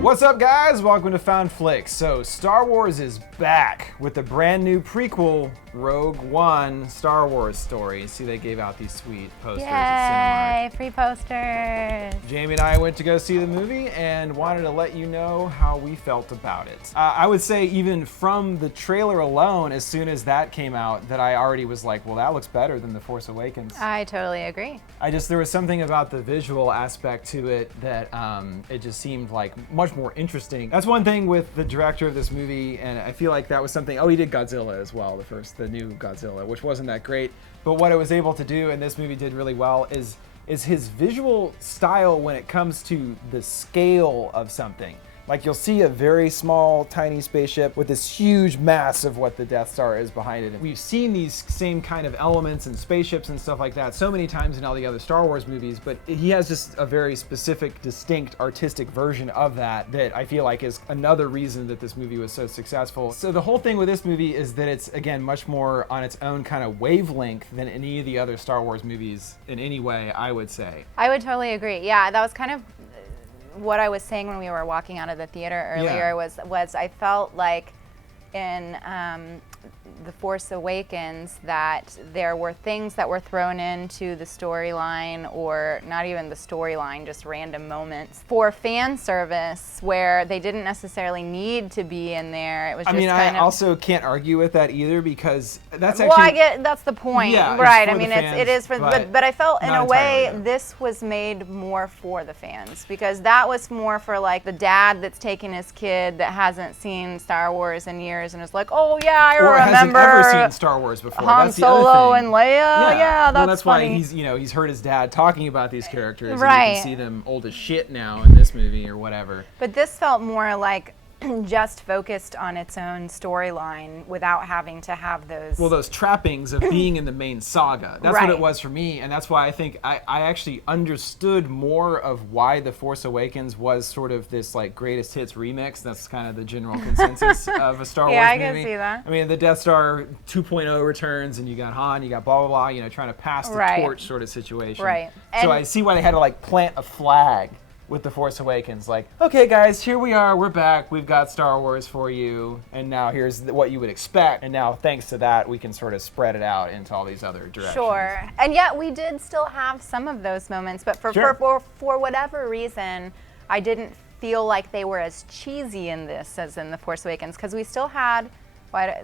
What's up, guys? Welcome to Found Flicks. So, Star Wars is back with the brand new prequel, Rogue One Star Wars story. See, they gave out these sweet posters at Yay, free posters. Jamie and I went to go see the movie and wanted to let you know how we felt about it. I would say even from the trailer alone, as soon as that came out, that I already was like, well, that looks better than The Force Awakens. I totally agree. There was something about the visual aspect to it that it just seemed like much more interesting. That's one thing with the director of this movie, and I feel like that was something, he did Godzilla as well, the new Godzilla, which wasn't that great. But what it was able to do, and this movie did really well, is his visual style when it comes to the scale of something. Like, you'll see a very small, tiny spaceship with this huge mass of what the Death Star is behind it. And we've seen these same kind of elements and spaceships and stuff like that so many times in all the other Star Wars movies, but he has just a very specific, distinct, artistic version of that I feel like is another reason that this movie was so successful. So the whole thing with this movie is that it's, again, much more on its own kind of wavelength than any of the other Star Wars movies in any way, I would say. I would totally agree. Yeah, that was kind of what I was saying when we were walking out of the theater earlier. Was I felt like in The Force Awakens that there were things that were thrown into the storyline, or not even the storyline, just random moments for fan service where they didn't necessarily need to be in there. It was just I also can't argue with that either, because that's actually... Well, I get that's the point, yeah, right? I mean, it is for, but I felt in a way this was made more for the fans, because that was more for like the dad that's taking his kid that hasn't seen Star Wars in years and is like, oh yeah, I remember. Or hasn't ever seen Star Wars before. Han that's the other Solo thing. and Leia. Yeah, that's funny. Why he's heard his dad talking about these characters, right? And you can see them old as shit now in this movie or whatever. But this felt more like just focused on its own storyline without having to have those trappings of being in the main saga. That's right. What it was for me, and that's why I think I actually understood more of why The Force Awakens was sort of this like greatest hits remix. That's kind of the general consensus of a Star Wars movie. Yeah, I can see that. I mean, the Death Star 2.0 returns, and you got Han, you got blah blah blah, trying to pass the torch sort of situation. Right. So I see why they had to like plant a flag with The Force Awakens, like, okay guys, here we are, we're back, we've got Star Wars for you, and now here's what you would expect, and now thanks to that, we can sort of spread it out into all these other directions. Sure, and yet we did still have some of those moments, but for whatever reason, I didn't feel like they were as cheesy in this as in The Force Awakens, because we still had,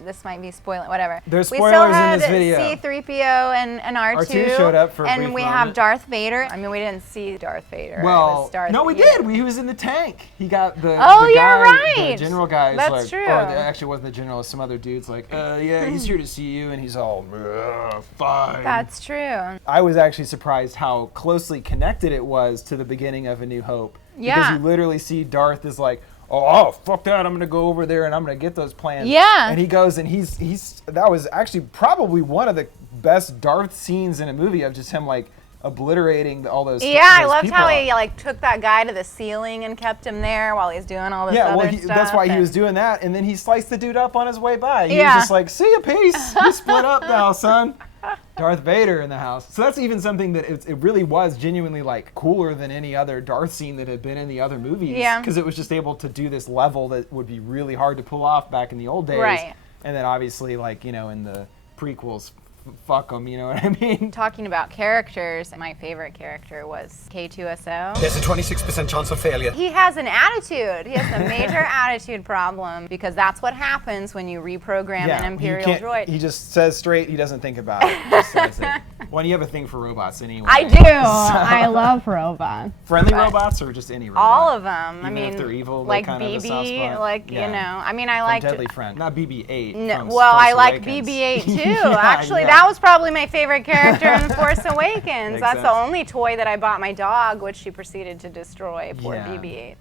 this might be spoiling, whatever. There's spoilers in this video. We still had C-3PO and R2. R2 showed up for a brief and we moment. have Darth Vader. I mean, we didn't see Darth Vader. Well, no, we did. He was in the tank. He got the the general guy. That's like, true. Or actually, it wasn't the general. Some other dude's like, yeah, he's here to see you, and he's all, fine. That's true. I was actually surprised how closely connected it was to the beginning of A New Hope. Yeah. Because you literally see Darth is like, oh, fuck that, I'm gonna go over there and I'm gonna get those plans. Yeah. And he goes and he's that was actually probably one of the best Darth scenes in a movie, of just him like obliterating all those. Yeah, I loved how he like took that guy to the ceiling and kept him there while he's doing all this other stuff. That's why he was doing that, and then he sliced the dude up on his way by. He was just like, see ya, peace. You split up now, son. Darth Vader in the house. So that's even something that it really was genuinely like cooler than any other Darth scene that had been in the other movies. Yeah. Because it was just able to do this level that would be really hard to pull off back in the old days. Right. And then obviously, like, in the prequels, fuck them, you know what I mean? Talking about characters, my favorite character was K2SO. There's a 26% chance of failure. He has an attitude. He has a major attitude problem, because that's what happens when you reprogram an Imperial droid. He just says straight, he doesn't think about it. He just says it. Well, you have a thing for robots anyway. I do. I love robots. Friendly robots or just any robot? All of them. Even if they're evil, like kind of a soft BB, spot? like, I mean, I liked... Deadly Friend, not BB-8. No, from well, Force I like Awakens. BB-8 too. Actually, that was probably my favorite character in The Force Awakens. Makes That's the sense. only toy that I bought my dog, which she proceeded to destroy. Poor BB-8.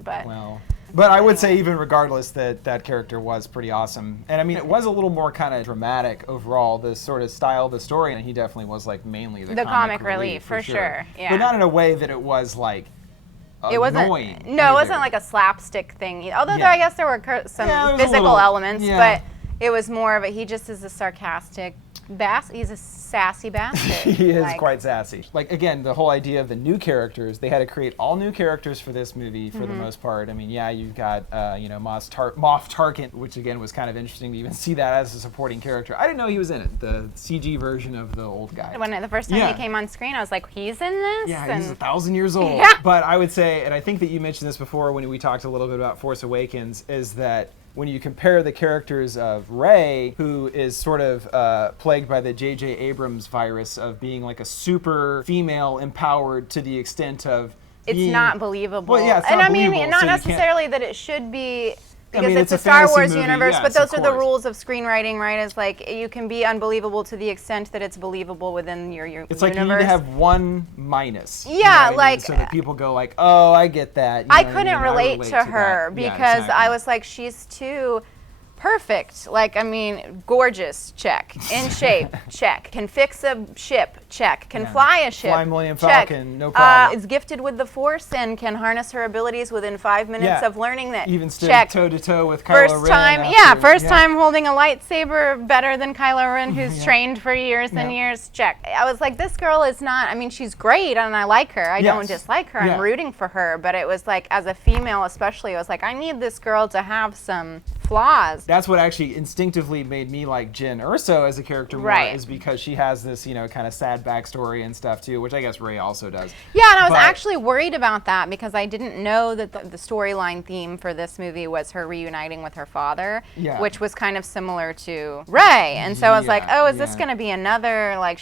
But I would say, even regardless, that character was pretty awesome. And I mean, it was a little more kind of dramatic overall, the sort of style of the story, and he definitely was like mainly the comic relief for sure. Yeah. But not in a way that it was like it wasn't. annoying. No, it wasn't like a slapstick thing. Although I guess there were some physical elements, but it was more of he just is a sarcastic He's a sassy bastard. He is quite sassy. Like, again, the whole idea of the new characters, they had to create all new characters for this movie for the most part. I mean, yeah, you've got, Moff Tarkin, which again was kind of interesting to even see that as a supporting character. I didn't know he was in it, the CG version of the old guy. When the first time he came on screen, I was like, he's in this? Yeah, he's 1,000 years old. Yeah. But I would say, and I think that you mentioned this before when we talked a little bit about Force Awakens, is that when you compare the characters of Rey, who is sort of plagued by the J.J. Abrams virus of being like a super female empowered to the extent of it's not believable. Well, yeah, it's and not I mean, believable, not so you necessarily that it should be, because mean, it's a a Star fantasy Wars movie, universe, yes, but those of are the course. rules of screenwriting, right? It's like you can be unbelievable to the extent that it's believable within your universe. It's like you need to have one minus. Yeah, you know what I mean? like so that people go like, oh, I get that. You know I what couldn't mean? relate to her that. because Yeah, exactly. I was like, she's too perfect. Like, I mean, gorgeous, check. In shape, check. Can fix a ship, check. Can fly a ship, Fly Millennium check. Falcon, no problem. Is gifted with the Force and can harness her abilities within 5 minutes of learning that. Even stood check. toe to toe with Kylo First Ren. time, first time holding a lightsaber better than Kylo Ren, who's trained for years and years. Check. I was like, this girl is not. I mean, she's great, and I like her. I don't dislike her. I'm rooting for her. But it was like, as a female, especially, I was like, I need this girl to have some flaws. That's what actually instinctively made me like Jyn Erso as a character more, is because she has this, kind of sad backstory and stuff too, which I guess Rey also does. Yeah, and I was actually worried about that because I didn't know that the storyline theme for this movie was her reuniting with her father, which was kind of similar to Rey. And so I was like, oh, is this going to be another, like,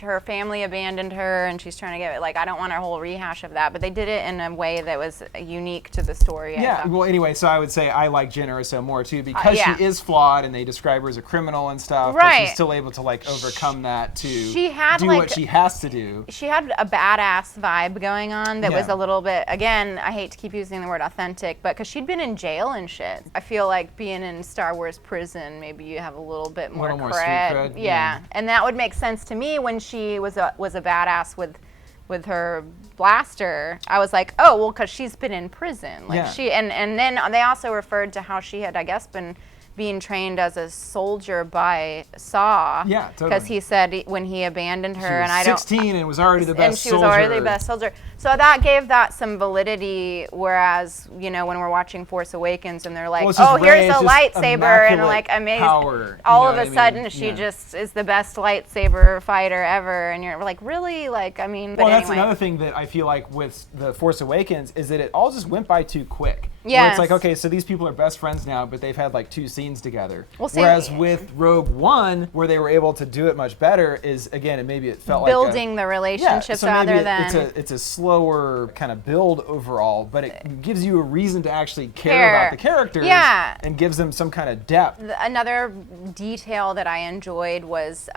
her family abandoned her and she's trying to get, like, I don't want a whole rehash of that, but they did it in a way that was unique to the story. Yeah, well, anyway, so I would say I like Jyn Erso more too because she is flawed and they describe her as a criminal and stuff, but she's still able to like overcome that to do what she has to do. She had a badass vibe going on that was a little bit, again, I hate to keep using the word authentic, but because she'd been in jail and shit. I feel like being in Star Wars prison, maybe you have a little bit more cred. Yeah, and that would make sense to me when she was a badass with her blaster. I was like, oh, well, because she's been in prison. Like she, and then they also referred to how she had, I guess, been being trained as a soldier by Saw. Yeah, totally. Because he said when he abandoned her, and I don't. 16 and was already the best soldier. And she was already the best soldier. So that gave that some validity. Whereas, when we're watching Force Awakens and they're like, oh, here's a lightsaber and like amazing. Power, all of a sudden, she just is the best lightsaber fighter ever, and you're like, really? Like, I mean. But that's another thing that I feel like with the Force Awakens is that it all just went by too quick. Yeah. Where it's like, okay, so these people are best friends now, but they've had like 2 scenes together. Whereas with Rogue One, where they were able to do it much better, is again, and maybe it felt building the relationships rather than it's a slower kind of build overall, but it gives you a reason to actually care about the characters, and gives them some kind of depth. Another detail that I enjoyed was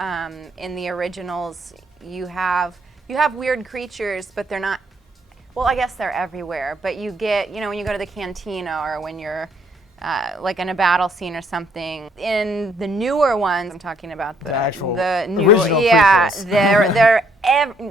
in the originals, you have weird creatures, but they're not. Well, I guess they're everywhere, but you get, when you go to the cantina or when you're like in a battle scene or something. In the newer ones, I'm talking about the original prequels.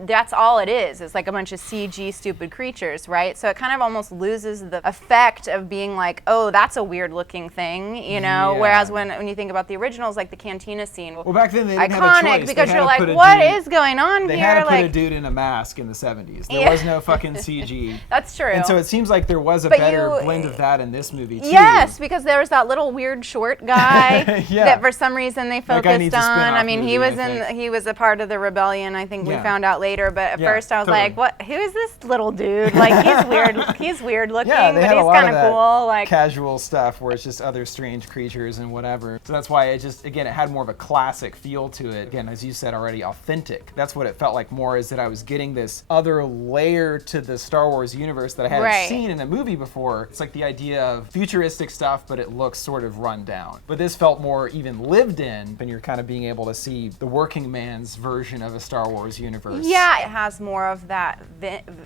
That's all it is. It's like a bunch of CG stupid creatures, right? So it kind of almost loses the effect of being like, oh, that's a weird looking thing, Whereas when you think about the originals, like the cantina scene, well, back then they didn't iconic have a choice. Because you're like, what is going on here? They had to put a dude in a mask in the 70s. There was no fucking CG. That's true. And so it seems like there was a better blend of that in this movie too. Yes, because there was that little weird short guy that for some reason they focused on. I mean, he was a part of the rebellion. I think we found out later. But at first I was like, "What? Who is this little dude? Like he's weird. He's weird looking, but he's kind of cool." Like casual stuff where it's just other strange creatures and whatever. So that's why it had more of a classic feel to it. Again, as you said already, authentic. That's what it felt like more, is that I was getting this other layer to the Star Wars universe that I hadn't seen in a movie before. It's like the idea of futuristic stuff, but it looks sort of run down. But this felt more even lived in, and you're kind of being able to see the working man's version of a Star Wars universe. Yeah, it has more of that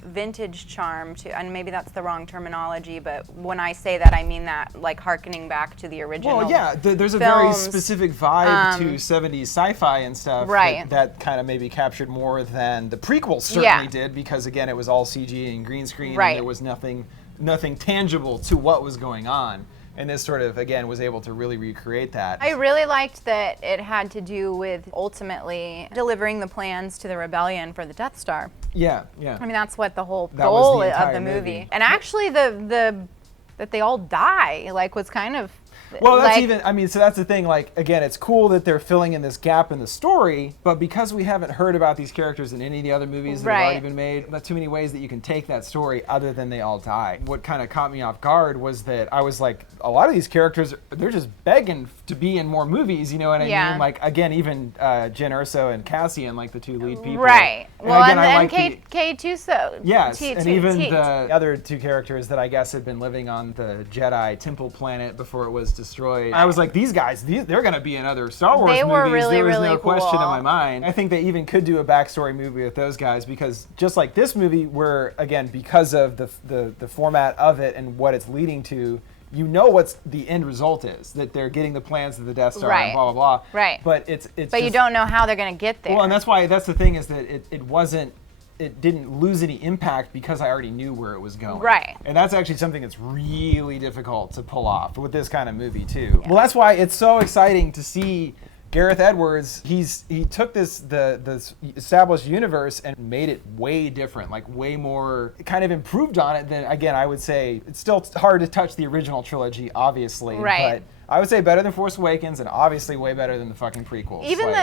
vintage charm to, and maybe that's the wrong terminology, but when I say that, I mean that like hearkening back to the original. Well, yeah, there's a very specific vibe to 70s sci-fi and stuff that kind of maybe captured more than the prequels certainly did, because again, it was all CG and green screen, and there was nothing tangible to what was going on. And this sort of, again, was able to really recreate that. I really liked that it had to do with ultimately delivering the plans to the rebellion for the Death Star. Yeah. I mean, that's what the whole That was goal the of entire the movie. movie. And actually, that they all die, like, was kind of. Well, that's like, even, I mean, so that's the thing, like, again, it's cool that they're filling in this gap in the story, but because we haven't heard about these characters in any of the other movies that have already been made, not too many ways that you can take that story other than they all die. What kind of caught me off guard was that I was like, a lot of these characters, they're just begging to be in more movies, you know what I mean? Like, again, even Jen Erso and Cassian, like the two lead people. Right. And Well, again, and like K2, yes, and even the other two characters that I guess had been living on the Jedi temple planet before it was destroyed. I was like, these guys, they're going to be in other Star Wars movies. They were really, there was really no question in cool. my mind. I think they even could do a backstory movie with those guys because just like this movie, where again, because of the format of it and what it's leading to, you know what the end result is, that they're getting the plans of the Death Star and blah, blah, blah. Right. But it's But just, you don't know how they're going to get there. well, and that's the thing is that it didn't lose any impact because I already knew where it was going. Right. And that's actually something that's really difficult to pull off with this kind of movie too. Yeah. Well, that's why it's so exciting to see Gareth Edwards. He took the established universe and made it way different, like way more, kind of improved on it than, again, I would say it's still hard to touch the original trilogy, obviously. Right. But I would say better than Force Awakens, and obviously way better than the fucking prequels. Even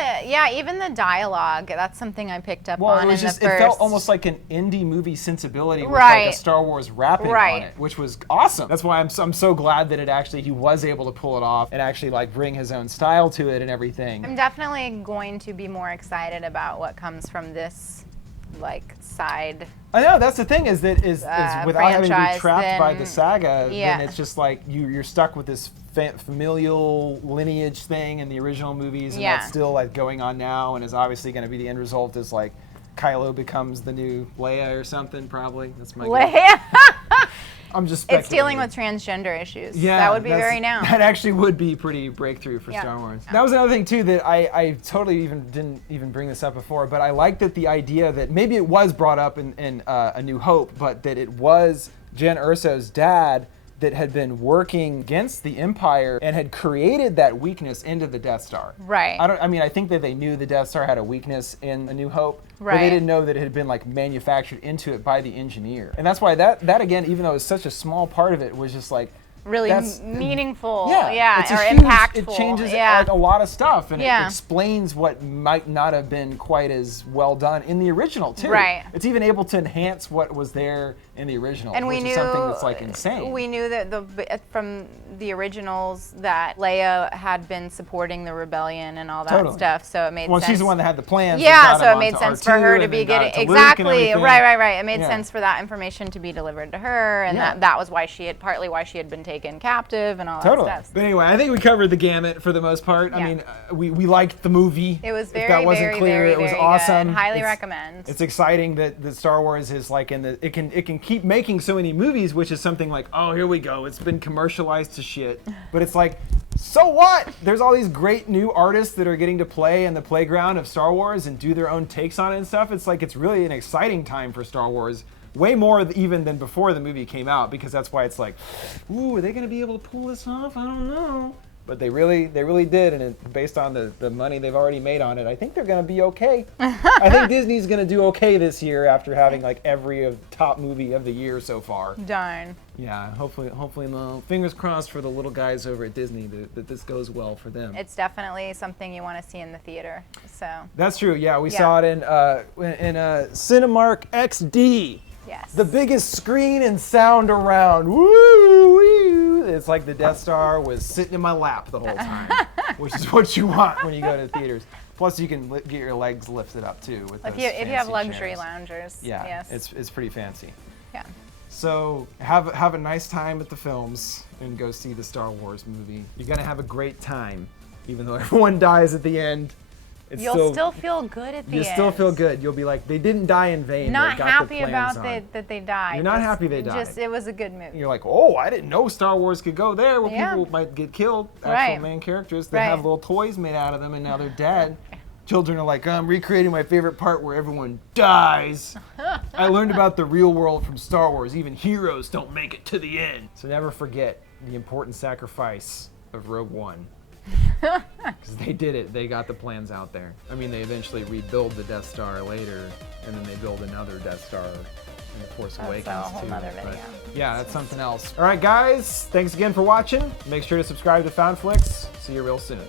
even the dialogue, that's something I picked up on Well, it in was just, the first. it felt almost like an indie movie sensibility with like a Star Wars wrapping on it, which was awesome. That's why I'm so glad that he was able to pull it off and actually like bring his own style to it and everything. I'm definitely going to be more excited about what comes from this like side. I know, that's the thing is without having to be trapped by the saga, yeah. then it's just like you're stuck with this familial lineage thing in the original movies, and that's still like going on now, and is obviously going to be the end result is like Kylo becomes the new Leia or something, probably. That's my Leia. I'm just speculating. It's dealing with transgender issues. Yeah, that would be very now. That actually would be pretty breakthrough for Star Wars. That was another thing too that I totally didn't even bring this up before, but I like that the idea that maybe it was brought up in A New Hope, but that it was Jen Erso's dad that had been working against the Empire and had created that weakness into the Death Star. Right. I think that they knew the Death Star had a weakness in A New Hope, right. but they didn't know that it had been like manufactured into it by the engineer. And that's why that again, even though it's such a small part of it, was just like really meaningful, it's or huge, impactful. It changes like a lot of stuff, and it explains what might not have been quite as well done in the original too. Right. It's even able to enhance what was there in the original, and which is something that's like insane. We knew that from the originals that Leia had been supporting the rebellion and all that stuff, so it made sense. Well, she's the one that had the plans. Yeah, so it made sense for her to be getting exactly right. It made sense for that information to be delivered to her, and that was partly why she had been taken captive and all that stuff. But anyway, I think we covered the gamut for the most part. I mean, we liked the movie. It was if that wasn't clear, it was awesome. Good. Highly recommend. It's exciting that Star Wars is like it can keep making so many movies, which is something like, oh, here we go. It's been commercialized to shit. But it's like, so what? There's all these great new artists that are getting to play in the playground of Star Wars and do their own takes on it and stuff. It's like, it's really an exciting time for Star Wars. Way more even than before the movie came out, because that's why it's like, ooh, are they going to be able to pull this off? I don't know. But they really did, and based on the money they've already made on it, I think they're going to be okay. I think Disney's going to do okay this year after having like every top movie of the year so far. Darn. Yeah, hopefully, fingers crossed for the little guys over at Disney that this goes well for them. It's definitely something you want to see in the theater. So. That's true. Yeah, we saw it in Cinemark XD. Yes. The biggest screen and sound around. Woo! It's like the Death Star was sitting in my lap the whole time, which is what you want when you go to theaters. Plus, you can get your legs lifted up too with those if you have luxury chairs. Loungers. Yeah, yes. it's pretty fancy. Yeah. So have a nice time at the films and go see the Star Wars movie. You're gonna have a great time, even though everyone dies at the end. You'll still feel good at the end. You still feel good. You'll be like, they didn't die in vain. Not they got happy their about plans that they died. You're not happy they died. It was a good movie. You're like, oh, I didn't know Star Wars could go there where people might get killed. Actual main characters. They have little toys made out of them, and now they're dead. Children are like, I'm recreating my favorite part where everyone dies. I learned about the real world from Star Wars. Even heroes don't make it to the end. So never forget, the important sacrifice of Rogue One. Because they did it. They got the plans out there. I mean, they eventually rebuild the Death Star later, and then they build another Death Star in the Force Awakens That's a whole too. nother video. But yeah, that's something else. All right, guys. Thanks again for watching. Make sure to subscribe to FoundFlix. See you real soon.